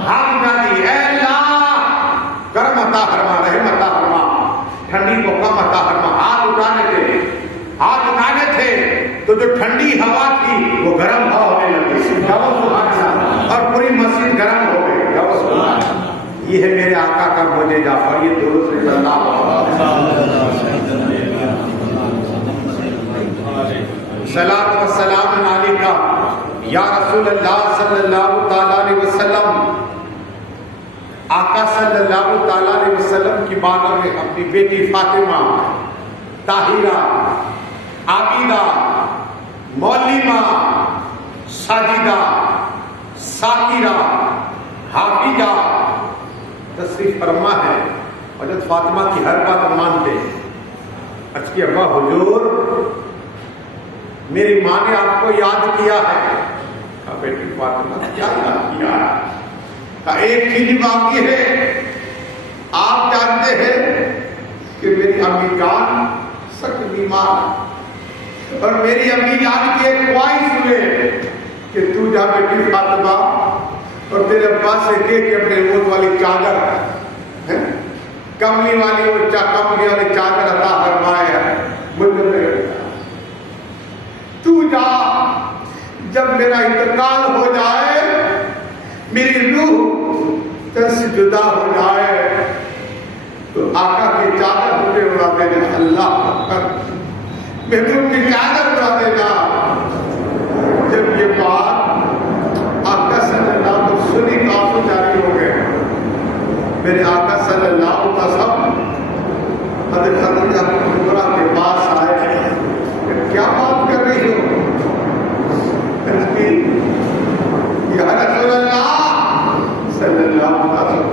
ہاتھ اٹھا دی، اے اللہ گرم عطا فرما، رحم عطا فرما، ٹھنڈی کو کم عطا فرما۔ ہاتھ اٹھانے تھے تو جو ٹھنڈی ہوا تھی وہ گرم ہوا ہونے لگی، اور پوری مسجد گرم ہو گئی۔ یہ ہے میرے آقا کا معجزہ، اور یہ درود سے اللہ صلاۃ و سلام علیکہ یا رسول اللہ صلی اللہ تعالی علیہ وسلم۔ آقا صلی اللہ تعالی علیہ وسلم کی بارگاہ میں اپنی بیٹی فاطمہ، طاہرہ، عابدہ، معلمہ، ساجدہ، ساکرہ، حافظہ تشریف فرما ہے۔ حضرت فاطمہ کی ہر بات مانتے ہیں۔ اچھ کی ابا حضور میری ماں نے آپ کو یاد کیا ہے۔ کہا بیٹی فاطمہ کیا یاد کیا ہے؟ کہا ایک چیز باقی ہے، آپ جانتے ہیں کہ میری امی جان سخت بیمار، اور میری امی جان کی ایک خواہش ہوئے کہ تو جا بیٹی فاطمہ اور تیرے ابا سے کہہ کہ اپنے اونٹ والی چادر، کملی والی وہ کملی والی چادر عطا فرمائے ہے مجھے۔ تو جا، جب میرا انتقال ہو جائے، میری روح تن سے جدا ہو جائے، تو آقا کی چادر مجھے اڑا دینا۔ اللہ اکبر، محبوب کی چادر اڑا دینا۔ جب یہ بات آقا صلی اللہ علیہ وسلم سنی تو آنسو جاری ہو گئے۔ میرے آقا صلی اللہ علیہ وسلم حضرت خدیجہ کبریٰ کے پاس آئے کہ کیا بات کر رہی ہو؟ یا رسول اللہ صلی اللہ علیہ وسلم،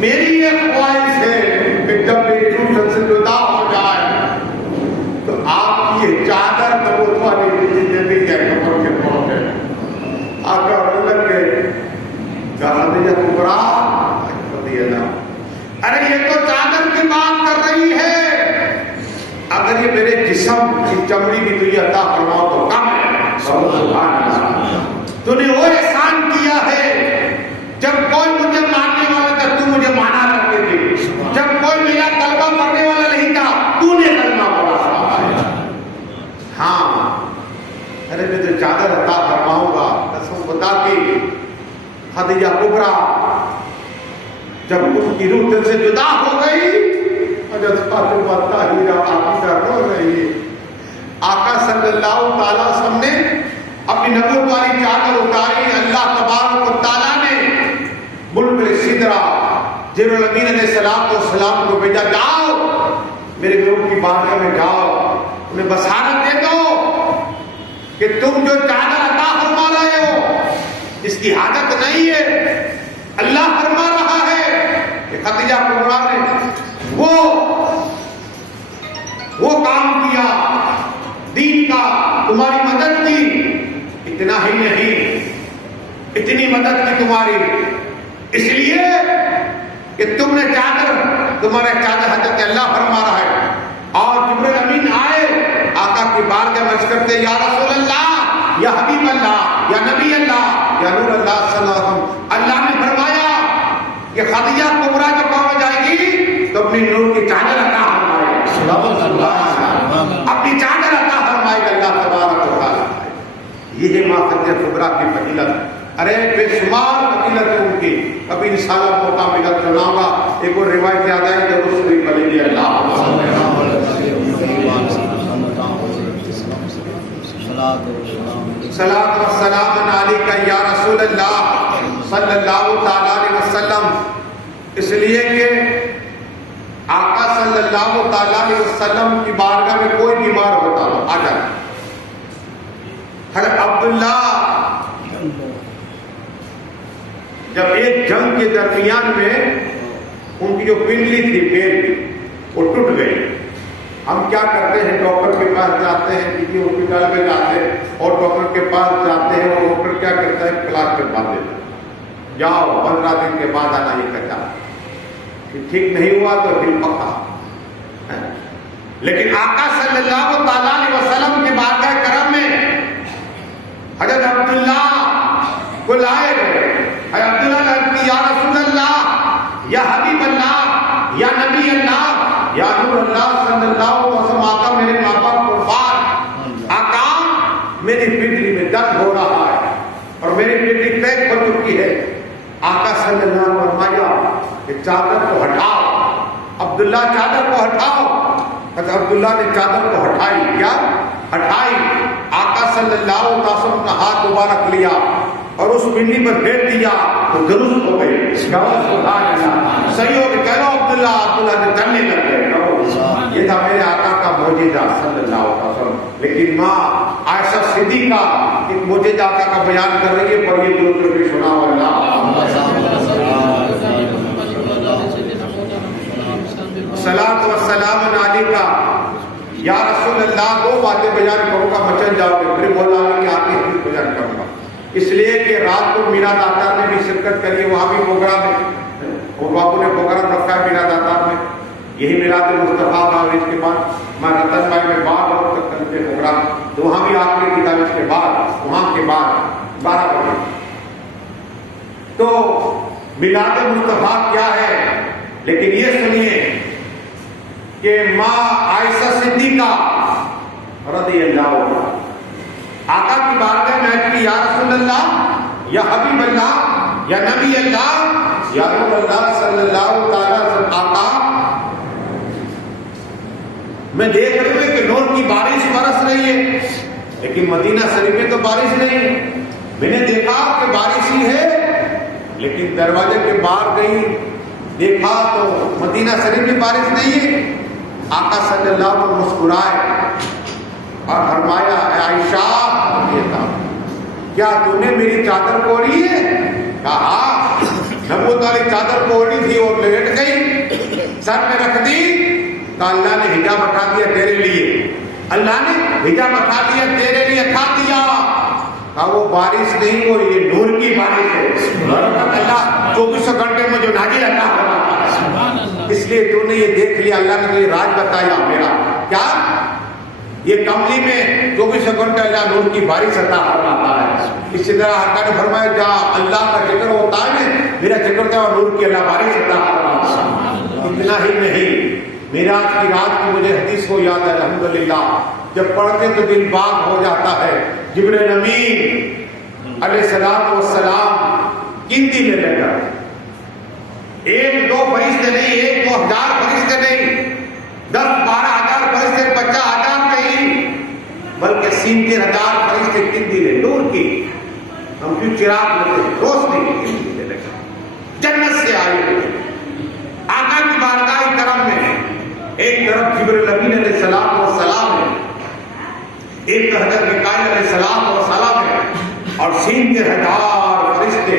میری یہ خواہش ہے کہ جب میری روح سے جدا ہو جائے تو آپ کی یہ چادر نبوت والی دے دی جائے کپڑوں کے پہنچے۔ آقا رلک کے خدیجہ کبریٰ، ارے یہ تو چادر کی بات کر رہی ہے، اگر یہ میرے جسم کی چمڑی بھی تجھے عطا فرماؤ تو کم ہے۔ سبحان اللہ، تو نے وہ احسان کیا ہے، جب کوئی مجھے ماننے والا تھا تو مجھے مانا کرتے تھے، جب کوئی میرا کلمہ پڑھنے والا نہیں تھا تو نے کلمہ پڑھا۔ ہاں، ارے میں تو چادر عطا فرماؤں گا، قسم خدا کی۔ خدیجہ کبریٰ جب ان کی روح دل سے جدا ہو گئی، حضرت فاطمہ طاہرہ عابدہ رو رہی ہے۔ آقا صلی اللہ تعالی وسلم نے اپنی نبوت والی چادر اتاری۔ اللہ تبارک و تعالیٰ نے بلبل سدرہ جبرائیل امین علیہ السلام کو بھیجا، جاؤ میرے گروہ کی بارگاہ میں جاؤ، انہیں بصارت دے دو کہ تم جو چادر عطا فرما رہے ہو اس کی حاجت نہیں ہے۔ اللہ فرما رہا ہے کہ خدیجہ کبریٰ نے وہ کام کیا دین کا، تمہاری مدد کی۔ اتنا ہی نہیں، اتنی مدد کی تمہاری اس لیے کہ تم نے چادر، تمہارے چادر حضرت اللہ فرما رہا ہے۔ اور جبرائیل امین آئے آقا کی بارگاہ میں عرض کرتے، یا رسول اللہ، یا حبیب اللہ، یا نبی اللہ، یا نور اللہ صلی اللہ علیہ وسلم، اللہ نے فرمایا کہ خدیجہ کبریٰ جب قوم جائے گی تو اپنی نور کی چادر عطا فرمائے، اپنی چادر عطا فرمائے گا اللہ تبارک و تعالیٰ۔ یہ ہے ماں خدیجہ کبریٰ کی فضیلت، ارے بے شمار فضیلت ہے ان کی۔ ابھی انشاءاللہ موقع ملا تو سناؤں گا۔ ایک اور روایت یاد آئی کہ رسول شریف پڑھیں گے، اللہ صلاۃ و سلام علیکہ یا رسول اللہ صلی اللہ تعالی علیہ وسلم، اس لیے کہ آقا صلی اللہ تعالی علیہ وسلم کی بارگاہ میں کوئی بیمار ہوتا ہو، آ جائے۔ حضرت عبداللہ جب ایک جنگ کے درمیان میں ان کی جو پنڈلی تھی پیر کی وہ ٹوٹ گئی، ہم کیا کرتے ہیں ڈاکٹر کے پاس جاتے ہیں، کسی ہاسپٹل میں جاتے ہیں اور ڈاکٹر کے پاس جاتے ہیں اور ڈاکٹر کیا کرتا ہے کلاس میں باندھ دیتا ہے، جاؤ 15 دن کے بعد آنا یہ کچا، ٹھیک نہیں ہوا تو دل پکا۔ لیکن آقا صلی اللہ تعالی علیہ وسلم کے بارگاہ کرم میں حضرت عبداللہ کو لائے گئے، عبداللہ آقا صلی اللہ علیہ وسلم فرمایا کہ چادر کو ہٹاؤ، عبداللہ چادر کو ہٹاؤ۔ حضرت عبداللہ نے چادر کو ہٹائی، کیا ہٹائی؟ آقا صلی اللہ علیہ وسلم نے ہاتھ مبارک لیا اور اس پنڈی پر پھیر دیا تو درست ہو گئی۔ سبحان اللہ، صحیح ہو گئی، کہہ لو عبداللہ، عبداللہ سے چلنے لگ گئے۔ یہ تھا میرے آقا کا معجزہ صلی اللہ علیہ وسلم۔ لیکن ماں عائشہ صدیقہ ایک معجزہ آقا کا بیان کر رہی ہے، پڑھیے درود شریف سناؤ اللہ۔ صلاۃ و سلام علیکہ یا رسول اللہ، دو باتیں بیان کروں گا مچل جاؤ گے، پھر مولا علی کی آتی حدیث بیان کروں گا۔ اس لیے کہ رات کو میراد آتار میں بھی شرکت کریے، وہاں بھی پروگرام ہے، اور بابو نے پروگرام رکھا ہے میراد آتار میں، یہی میراد مصطفیٰ کا، اور اس کے بعد میں رتن بھائی میں 12 بجے تک کرتے پروگرام، تو وہاں بھی آخری کتاب اس کے بعد، وہاں کے بعد 12 بجے۔ تو میلاد مصطفیٰ کیا ہے؟ لیکن یہ سنیے کہ ماں عائشہ صدیقہ رضی اللہ عنہ آقا کی بارگاہ میں کہ یا رسول اللہ، یا حبیب اللہ، یا نبی اللہ، یا نور اللہ صلی اللہ تعالی وسلم، آقا میں دیکھ رہی ہوں کہ نور کی بارش برس رہی ہے، لیکن مدینہ شریف میں تو بارش نہیں۔ میں نے دیکھا کہ بارش ہی ہے، لیکن دروازے کے باہر گئی، دیکھا تو مدینہ شریف میں بارش نہیں ہے۔ آقا صلی اللہ علیہ وسلم مسکرائے اور فرمایا اے عائشہ، کیا تو نے میری چادر کو اوڑھی ہے؟ کہا نبوت والی چادر کو اوڑھی تھی اور لیٹ گئی، سر میں رکھ دی تو اللہ نے حجاب اٹھا دیا تیرے لیے، اللہ نے حجاب اٹھا دیا تیرے لیے، اٹھا دیا۔ کہا وہ بارش نہیں، وہ یہ نور کی بارش ہے، اللہ 24 گھنٹے میں جو نازل عطا فرماتا ہے، اس لیے تو نے یہ دیکھ لیا، اللہ نے تجھے راز بتایا میرا، کیا یہ کملی میں 24 گھنٹے اللہ نور کی بارش عطا فرماتا ہے۔ اسی طرح آقا نے فرمایا جہاں اللہ کا ذکر ہوتا ہے میرا ذکر ہوتا ہے اور نور کی اللہ بارش عطا فرماتا ہے۔ اتنا ہی نہیں، میراج کی رات کی مجھے حدیث کو یاد ہے الحمدللہ، جب پڑھتے تو دل باغ ہو جاتا ہے۔ جبرائیل امین علیہ السلام گنتی میں لے کر، 1-2 فرشتے نہیں، 1-2 ہزار فرشتے نہیں، 10-12 ہزار فرشتے، 50,000 نہیں، بلکہ 70,000 فرشتے گنتی لے، نور کی ہم کیوں چراغ لیتے ہیں، روشنی کی گنتی لے لے کر جنت سے آئے ہوئے آقا کی بارگاہ کرم میں، ایک طرف جبرائیل امین علیہ السلام ہے، ایک حضرت میکائیل علیہ السلام ہے، اور 70,000 فرشتے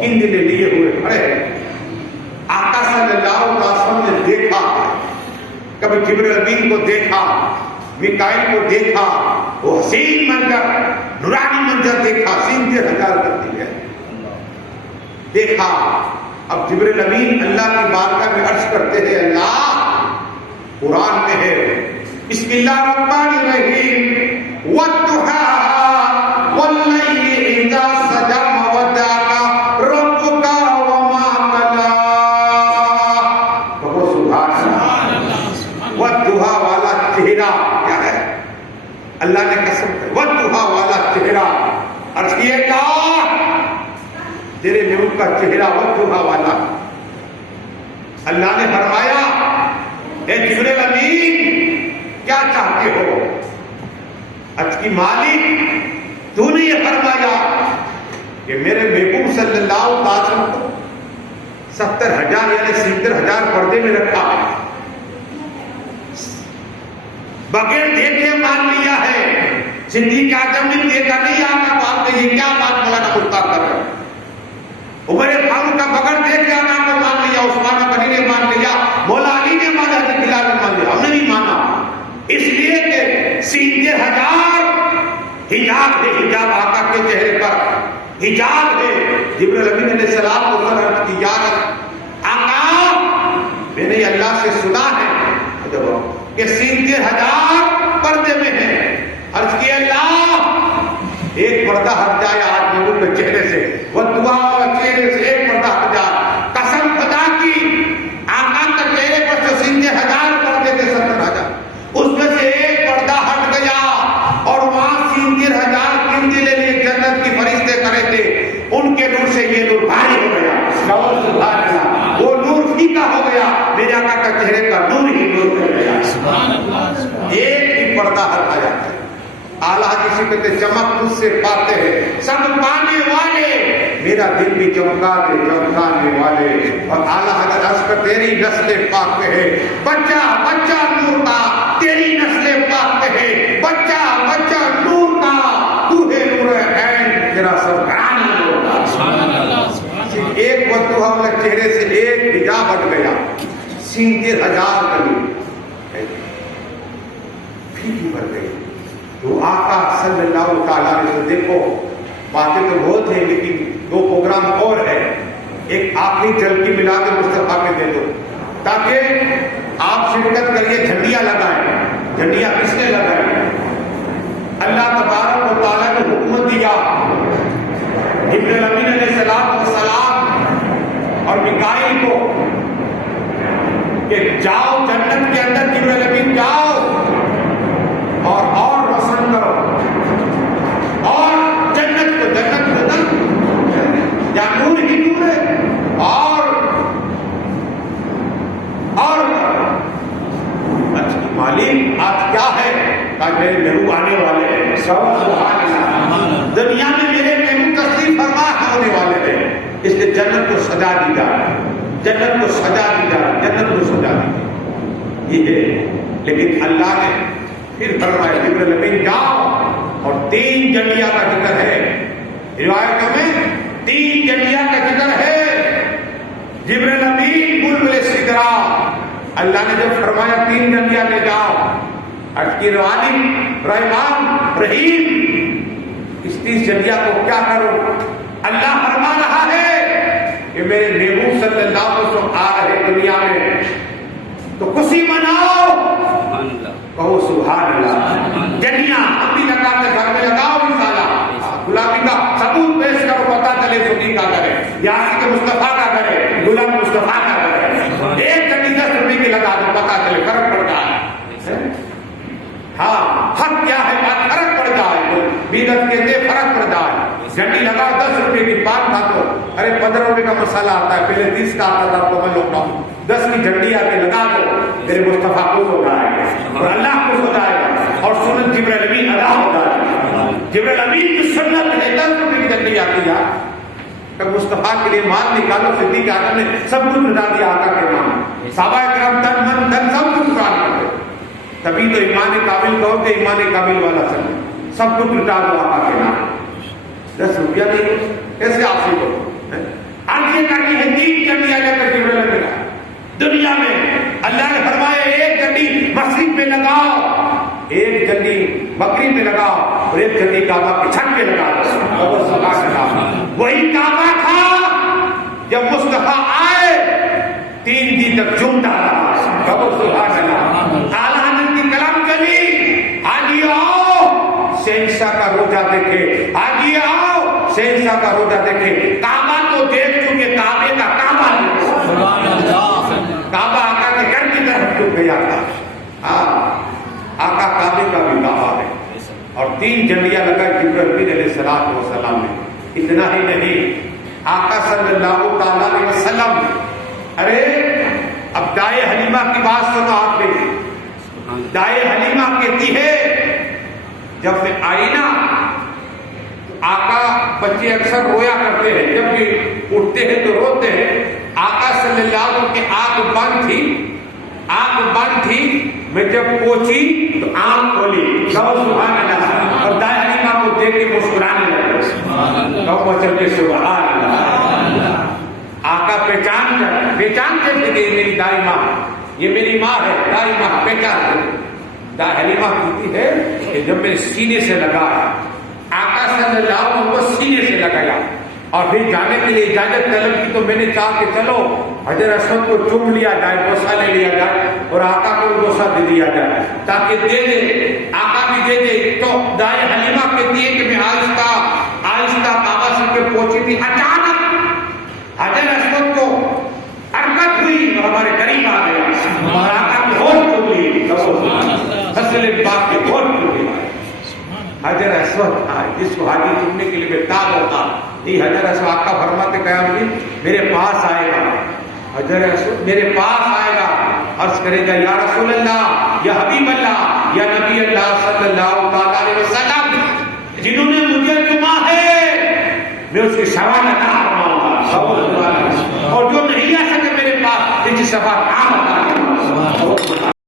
گنتی لیے ہوئے کھڑے ہیں۔ آقا صلی اللہ علیہ وسلم نے دیکھا، کبھی جبرائیل امین کو دیکھا، میکائیل کو دیکھا، وہ حسین منظر، نورانی منظر دیکھا، 70,000 کرتی ہے دیکھا۔ اب جبرائیل امین اللہ کی بارگاہ میں عرض کرتے ہیں، اللہ قرآن میں ہے بسم اللہ الرحمن الرحیم والضحیٰ واللیل اذا سجى ما ودعك ربك وما قلى، کہو سبحان اللہ۔ والضحیٰ والا چہرہ کیا ہے؟ اللہ نے قسم کہی والضحیٰ والا چہرہ، عرض کیے اللہ تیرے محبوب کا چہرہ والضحیٰ والا۔ اللہ نے فرمایا اے جبرائیل امین کیا چاہتے ہو؟ عرض کی مالک تو نے یہ فرمایا کہ میرے محبوب صلی اللہ علیہ وسلم کو 70,000 یعنی 70,000 پردے میں رکھا ہے، بغیر دیکھے مان لیا ہے۔ صدیق اعظم نے دیکھا نہیں، آقا بات نہیں، یہ کیا بات مولانا مختار کر رہا ہے؟ عمر فاروق کا بغیر دیکھے آقا کو مان لیا، عثمان غنی نے مان لیا، مولا علی نے مانا، حضرت بلال نے مان لیا، ہم نے نہیں مانا، اس لیے کہ 70,000 حجاب ہے، حجاب آقا کے چہرے پر حجاب ہے۔ جبرائیل امین علیہ السلام کو عرض کی یا آقا میں نے اللہ سے سنا ہے کہ 70,000 پردے میں ہے، عرض کی اللہ ایک پردہ ہٹ جائے آج محبوب کے چہرے سے، وہ دعا والا چہرے سے ایک پردہ ہٹ جائے، قسم خدا کی آقا کے چہرے پر سے 70,000 پردے کے 70,000 اس میں سے ایک پردہ ہٹ گیا، اور وہاں 70,000 گنتی لے لیے جنت کی فرشتے کھڑے تھے، ان کے نور سے یہ نور بھاری ہو گیا۔ سبحان اللہ، وہ نور پھیکا ہو گیا، میرے آقا کا چہرے کا نور ہی نور ہو گیا، ایک ہی پردہ ہٹا جاتا ہے۔ اعلیٰ کسی کہتے چمک تجھ سے پاتے ہیں سب پانے والے، میرا دل بھی چمکا دے چمکانے والے، اور اعلیٰ حضرت عرض کر تیری نسل پاک ہے بچہ بچہ نور کا، تیری نسل پاک ہے بچہ بچہ نور کا، تو ہے نور عین تیرا سب گھرانے ہوگا۔ ایک وقت ہمارے چہرے سے ایک حجاب ہٹ گیا، سینتے ہزار کبھی پھیکی بھر گئی، تو آقا صلی اللہ تعالیٰ علیہ وسلم، دیکھو باتیں تو بہت ہیں لیکن دو پروگرام اور ہے، ایک آخری جھلکی ملا کے مصطفیٰ کے دے دو تاکہ آپ شرکت کریے، جھنڈیاں لگائیں۔ جھنڈیاں کس نے لگائیں؟ اللہ تبارک و تعالیٰ نے حکم دیا جبرائیل امین علیہ السلام اور میکائیل کو کہ جاؤ جنت کے اندر، جبرائیل امین جاؤ اور روشن کرو، اور جنت کو یا نور ہی نور ہے، اور مالک آج کیا ہے؟ آج میرے محبوب آنے والے ہیں، دنیا میں میرے محبوب تشریف فرما ہونے والے ہیں، اس لیے جنت کو سجا دی جائے، جنت کو سجا دی جائے، جنت کو سجا دی جائے، یہ ہے۔ لیکن اللہ نے پھر فرمایا جبرائیل امین جاؤ، اور 3 جھنڈیاں کا ذکر ہے روایتوں میں، 3 جھنڈیاں کا ذکر ہے۔ جبرائیل امین بلبل سدرا، اللہ نے جب فرمایا 3 جھنڈیاں لے جاؤ، کی روانی رحمان رحیم، اس 30 جھنڈیاں کو کیا کرو؟ اللہ فرما رہا ہے کہ میرے محبوب صلی اللہ علیہ وسلم آ رہے دنیا میں، تو خوشی مناؤ، کہو سبحان اللہ۔ جھنڈیاں ہم بھی لگاتے، گھر میں لگاؤ انشاءاللہ، غلامی کا ثبوت پیش کرو، پتہ چلے سنی کا کرے، یاسین کے مصطفیٰ کا کرے، غلام مصطفیٰ کا کرے، ایک جھنڈی 10 روپے کی لگا دو، پتہ چلے فرق پڑتا ہے۔ ہاں حق کیا ہے، بات فرق پڑ جائے، بیدت کہتے فرق پڑ جائے۔ جھنڈی لگاؤ 10 روپے کی، پان کھا دو، ارے 15 روپے کا مسالہ آتا ہے، پہلے 30 کا آتا تھا، تو میں لوٹا ہوں 10 کی جھنڈی آ کے لگا دو، میرے مصطفیٰ خوش ہو جائے گا اور اللہ خوش ہو جائے گا، اور سنت جبرائیل امین ادا ہو جائے گا۔ جبرائیل امین کی سنت ہے 10 روپے کی جھنڈی آتی ہے، کہ مصطفیٰ کے لیے مال نکالو، صدیق اکبر نے سب کچھ لٹا دیا آقا کے نام، صحابہ کرام تن من دھن سب کچھ قربان کر دے، تبھی تو ایمان کامل کہو کہ ایمان کامل والا سب کچھ لٹا دو آقا کے نام۔ 10 روپیہ نہیں کیسے حاصل ہو؟ آج یہ کرنی ہے 3 جھنڈیاں لے کر جبرائیل امین لگا دنیا میں۔ اللہ نے فرمایا ایک جھنڈی مسجد میں لگاؤ، ایک جھنڈی بکری میں لگاؤ، اور ایک جھنڈی کعبہ کی چھت پہ لگا دو۔ وہی کعبہ تھا جب مصطفیٰ آئے 3 دن تک جھومتا رہا، سبحان اللہ۔ اعلیٰ حضرت کی کلام چلی، آجی آؤ شہنشاہ کا روزہ دیکھے، آجی آؤ شہنشاہ کا روزہ دیکھے، کعبہ تو دیکھ چکے، کعبے کا کعبہ کعبہ آقا کے گھر کی طرف جھک گیا تھا۔ آقا کعبے کا بھی کعبہ ہے، اور 3 جھنڈیاں لگا جبرائیل امین علیہ السلام نے۔ اتنا ہی نہیں، آقا صلی اللہ تعالیٰ علیہ وسلم، ارے اب دائے حلیمہ کی بات سنو آپ نے۔ دائے حلیمہ کہتی ہے جب میں آئی نا، آقا بچے اکثر رویا کرتے ہیں، جب بھی اٹھتے ہیں تو روتے ہیں، آقا صلی اللہ علیہ وسلم کی آنکھ بند تھی، میں جب پہنچی تو آنکھ کھولی، سبحان اللہ، اور دائے حلیمہ کو دیکھ کے مسکرانے لگے، سبحان اللہ۔ آقا پہچان کیسے کہ یہ میری دائی ماں، یہ میری ماں ہے، دائی ماں پہچان۔ دائی حلیمہ کہتی ہے کہ جب میں سینے سے لگایا، آقا صلی اللہ علیہ وسلم کو سینے سے لگایا، اور پھر جانے کے لیے اجازت طلب کی، تو میں نے چاہا کہ چلو حجر اسود کو چوم لیا جائے، بوسہ لے لیا جائے، اور آقا کو بوسہ دے دیا جائے تاکہ دے دے، آقا بھی دے دے۔ تو دائی حلیمہ کہتی ہے کہ میں آہستہ کعبہ سے پہ پہنچی تھی، اچانک حجر اسود کو حرکت ہوئی اور ہمارے قریب آ گیا، اور آقا کی ہوٹ کھل گئی، فصل پاک کی ہوٹ کھل گئی۔ حجر اسود جس کو حاجی چکنے کے لیے بےتاب ہوتا، یہ حضرت اسود آقا فرماتے قیامت میرے پاس آئے گا، حضرت اسود میرے پاس آئے گا، عرض کرے گا یا رسول اللہ، یا حبیب اللہ، یا نبی اللہ صلی اللہ تعالی علیہ وسلم، جنہوں نے مجھے چنا ہے میں اس کی شفاعت عطا فرماؤں گا، اور جو نہیں آ سکے میرے پاس ان کی شفاعت عام عطا فرماؤں گا۔